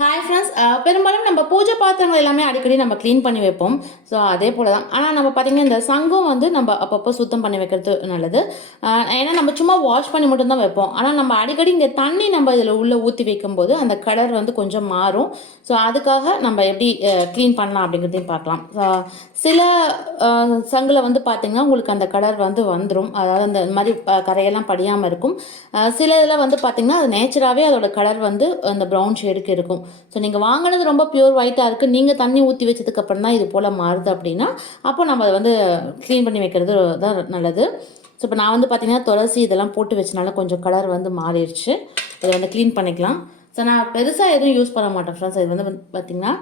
Hi friends பெரும்பாலும் நம்ம பூஜை பாத்திரங்கள் எல்லாமே அடிக்கடி நம்ம க்ளீன் பண்ணி வைப்போம். ஸோ அதே போல தான் ஆனால் நம்ம பார்த்திங்கன்னா இந்த சங்கம் வந்து நம்ம அப்பப்போ சுத்தம் பண்ணி வைக்கிறது நல்லது. ஏன்னா நம்ம சும்மா வாஷ் பண்ணி மட்டும்தான் வைப்போம். ஆனால் நம்ம அடிக்கடி இங்கே தண்ணி நம்ம இதில் உள்ளே ஊற்றி வைக்கும்போது அந்த கலர் வந்து கொஞ்சம் மாறும். ஸோ அதுக்காக நம்ம எப்படி க்ளீன் பண்ணலாம் அப்படிங்கிறதையும் பார்க்கலாம். ஸோ சில சங்கில் வந்து பார்த்திங்கன்னா உங்களுக்கு அந்த கலர் வந்து வந்துடும் அதாவது அந்த மாதிரி கரையெல்லாம் படியாமல் இருக்கும். சில இதில் வந்து பார்த்திங்கன்னா அது நேச்சராகவே அதோட கலர் வந்து அந்த ப்ரௌன் ஷேடுக்கு இருக்கும். ஸோ நீங்கள் வாங்கினது ரொம்ப பியூர் ஒயிட்டாக இருக்குது நீங்கள் தண்ணி ஊற்றி வச்சதுக்கு அப்புறம் தான் இது போல் மாறுது அப்படின்னா அப்போ நம்ம அதை வந்து க்ளீன் பண்ணி வைக்கிறது தான் நல்லது. ஸோ இப்போ நான் வந்து பார்த்திங்கன்னா துளசி இதெல்லாம் போட்டு வச்சனால கொஞ்சம் கலர் வந்து மாறிடுச்சு. இதை வந்து க்ளீன் பண்ணிக்கலாம். ஸோ நான் பெருசாக எதுவும் யூஸ் பண்ண மாட்டேன் ஃப்ரெண்ட்ஸ் இது வந்து பார்த்தீங்கன்னா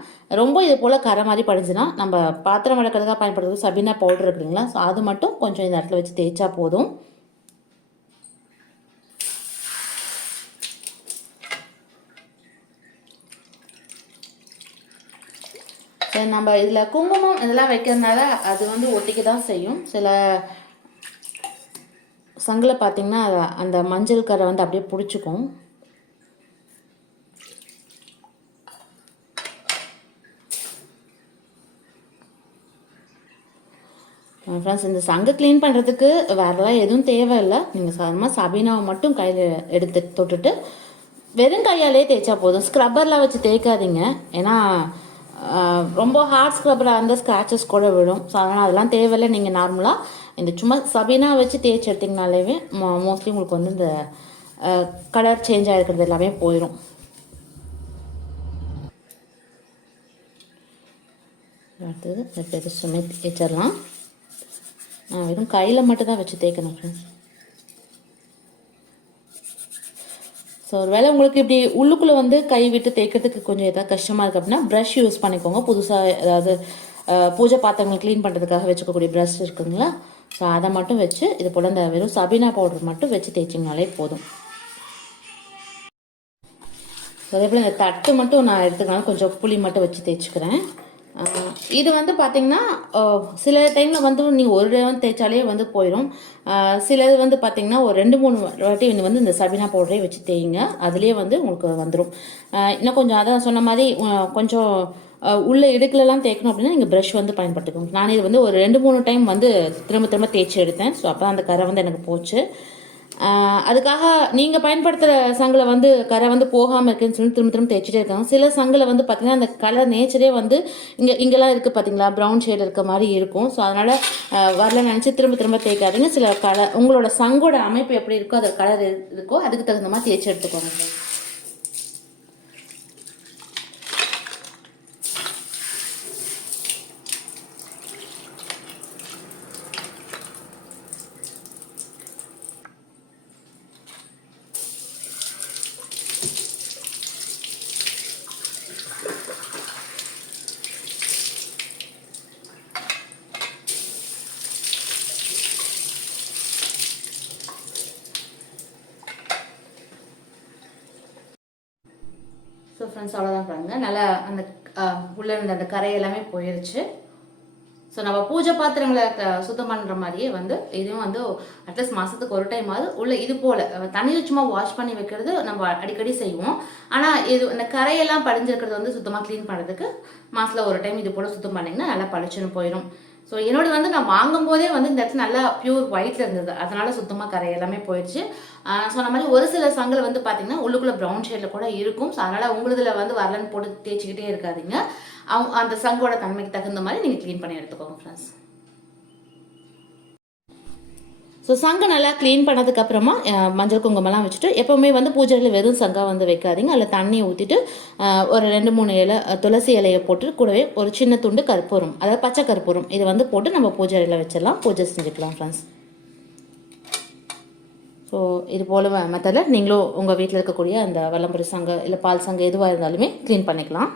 ரொம்ப இது போல் கரை மாதிரி படிஞ்சுன்னா நம்ம பாத்திரம் வளர்க்குறதுக்காக பயன்படுத்துறது சபினா பவுடர் இருக்குதுங்களா? ஸோ அது மட்டும் கொஞ்சம் இந்த இடத்துல வச்சு தேய்ச்சா போதும். நம்ம இதில் குங்குமம் இதெல்லாம் வைக்கிறதுனால அது வந்து ஒட்டிக்க தான் செய்யும். சில சங்கில் பார்த்தீங்கன்னா அந்த மஞ்சள் கரை வந்து அப்படியே பிடிச்சிக்கும். ஃப்ரெண்ட்ஸ் இந்த சங்கு க்ளீன் பண்ணுறதுக்கு வேறெல்லாம் எதுவும் தேவையில்லை. நீங்கள் சாதாரணமாக சபீனாவை மட்டும் கையில் எடுத்து தொட்டுட்டு வெறும் கையாலே தேய்ச்சா போதும். ஸ்க்ரப்பர்லாம் வச்சு தேய்க்காதீங்க. ஏன்னா ரொம்ப ஹார்ட் ஸ்க்ரப்பில் இருந்தால் ஸ்க்ராச்சஸ் கூட விடும் ஸோ அதனால் அதெல்லாம் தேவையில்லை. நீங்கள் நார்மலாக இந்த சும்மா சபீனா வச்சு தேய்ச்சி எடுத்திங்கனாலேவே மோஸ்ட்லி உங்களுக்கு வந்து இந்த கலர் சேஞ்ச் ஆகிருக்கிறது எல்லாமே போயிடும் அடுத்தது இந்த பெருசுமே தேய்ச்சிடலாம் நான் வெறும் கையில் மட்டும் தான் வச்சு தேய்க்கணும் ஃப்ரெண்ட்ஸ் ஸோ ஒருவேளை உங்களுக்கு இப்படி உள்ளுக்குள்ளே வந்து கை விட்டு தேய்க்கிறதுக்கு கொஞ்சம் ஏதாவது கஷ்டமாக இருக்குது அப்படின்னா ப்ரஷ் யூஸ் பண்ணிக்கோங்க. புதுசாக ஏதாவது பூஜை பாத்திரங்கள் க்ளீன் பண்ணுறதுக்காக வச்சுக்கக்கூடிய ப்ரஷ் இருக்குங்களா? ஸோ அதை மட்டும் வச்சு இது போல் இந்த வெறும் சபீனா பவுடர் மட்டும் வச்சு தேய்ச்சிங்கனாலே போதும். ஸோ அதே போல் இந்த தட்டு மட்டும் நான் எடுத்துக்கலாம் கொஞ்சம் புளி மட்டும் வச்சு தேய்ச்சிக்கிறேன். இது வந்து பார்த்தீங்கன்னா சில டைமில் வந்து நீங்கள் ஒரு டைம் தேய்ச்சாலே வந்து போயிடும் சிலது வந்து பார்த்தீங்கன்னா ஒரு ரெண்டு மூணு வாட்டி நீங்கள் வந்து இந்த சபினா பவுடரே வச்சு தேய்ங்க அதுலேயே வந்து உங்களுக்கு வந்துடும் இன்னும் கொஞ்சம் அதான் சொன்ன மாதிரி கொஞ்சம் உள்ள இடுக்குலலாம் தேய்க்கணும் அப்படின்னா நீங்கள் ப்ரஷ் வந்து பயன்படுத்திக்கோங்க. நான் இது வந்து ஒரு ரெண்டு மூணு டைம் வந்து திரும்ப திரும்ப தேய்ச்சி எடுத்தேன். ஸோ அப்போ அந்த கரை வந்து எனக்கு போச்சு. அதுக்காக நீங்கள் பயன்படுத்துகிற சங்கில் வந்து கரை வந்து போகாமல் இருக்குன்னு சொல்லி திரும்ப திரும்ப தேய்ச்சிட்டே இருக்காங்க. சில சங்கில் வந்து பார்த்திங்கன்னா அந்த கலர் நேச்சரே வந்து இங்கே இங்கெல்லாம் இருக்குது பார்த்தீங்களா ப்ரௌன் ஷேட் இருக்க மாதிரி இருக்கும். ஸோ அதனால் வரல நினச்சி திரும்ப திரும்ப தேய்க்காதீங்க. சில கலர் உங்களோட சங்கோட அமைப்பு எப்படி இருக்கோ அதோட கலர் இருக்கோ அதுக்கு தகுந்த மாதிரி தேய்ச்சி எடுத்துக்கோங்க. ஸோ ஃப்ரெண்ட்ஸ் அவ்வளோதான் பாருங்க. நல்லா அந்த உள்ளே உள்ள இருந்த அந்த கரை எல்லாமே போயிருச்சு. ஸோ நம்ம பூஜை பாத்திரங்களை சுத்தம் பண்ணுற மாதிரியே வந்து இதுவும் வந்து அட்லீஸ்ட் மாதத்துக்கு ஒரு டைம் ஆகுது உள்ள இது போல் தண்ணியில் சும்மா வாஷ் பண்ணி வைக்கிறது நம்ம அடிக்கடி செய்வோம். ஆனால் இது இந்த கரையெல்லாம் படிஞ்சிருக்கிறது வந்து சுத்தமாக க்ளீன் பண்ணுறதுக்கு மாதத்தில் ஒரு டைம் இது போல் சுத்தம் பண்ணிங்கன்னா நல்லா பளிச்சுன்னு போயிடும் ஸோ என்னோட வந்து நான் வாங்கும் போதே வந்து இந்த இடத்துல நல்லா பியூர் ஒயிட்ல இருந்தது. அதனால சுத்தமாக கரை எல்லாமே போயிடுச்சு. ஸோ சொன்ன மாதிரி ஒரு சில சங்கில் வந்து பார்த்தீங்கன்னா உள்ளுக்குள்ள ப்ரௌன் ஷேடில் கூட இருக்கும். ஸோ அதனால் உங்களுதுல வந்து வரலன்னு போட்டு தேய்ச்சிக்கிட்டே இருக்காதிங்க. அவங்க அந்த சங்கோட தன்மைக்கு தகுந்த மாதிரி நீங்கள் க்ளீன் பண்ணி எடுத்துக்கோங்க ஃப்ரெண்ட்ஸ் ஸோ சங்கம் நல்லா க்ளீன் பண்ணதுக்கு அப்புறமா மஞ்சள் குங்குமம்லாம் வச்சுட்டு எப்போவுமே வந்து பூஜையில் வெறும் சங்கம் வந்து வைக்காதீங்க. அதில் தண்ணியை ஊற்றிட்டு ஒரு ரெண்டு மூணு இலை துளசி இலையை போட்டு கூடவே ஒரு சின்ன துண்டு கற்பூரம் அதாவது பச்சை கற்பூரம். இதை வந்து போட்டு நம்ம பூஜை இலையில் வச்சிடலாம். பூஜை செஞ்சுக்கலாம் ஃப்ரெண்ட்ஸ் ஸோ இது போல் மெத்தடில் நீங்களும் உங்கள் வீட்டில் இருக்கக்கூடிய அந்த வல்லம்புரி சங்கு இல்லை பால் சங்கம் எதுவாக இருந்தாலுமே க்ளீன் பண்ணிக்கலாம்.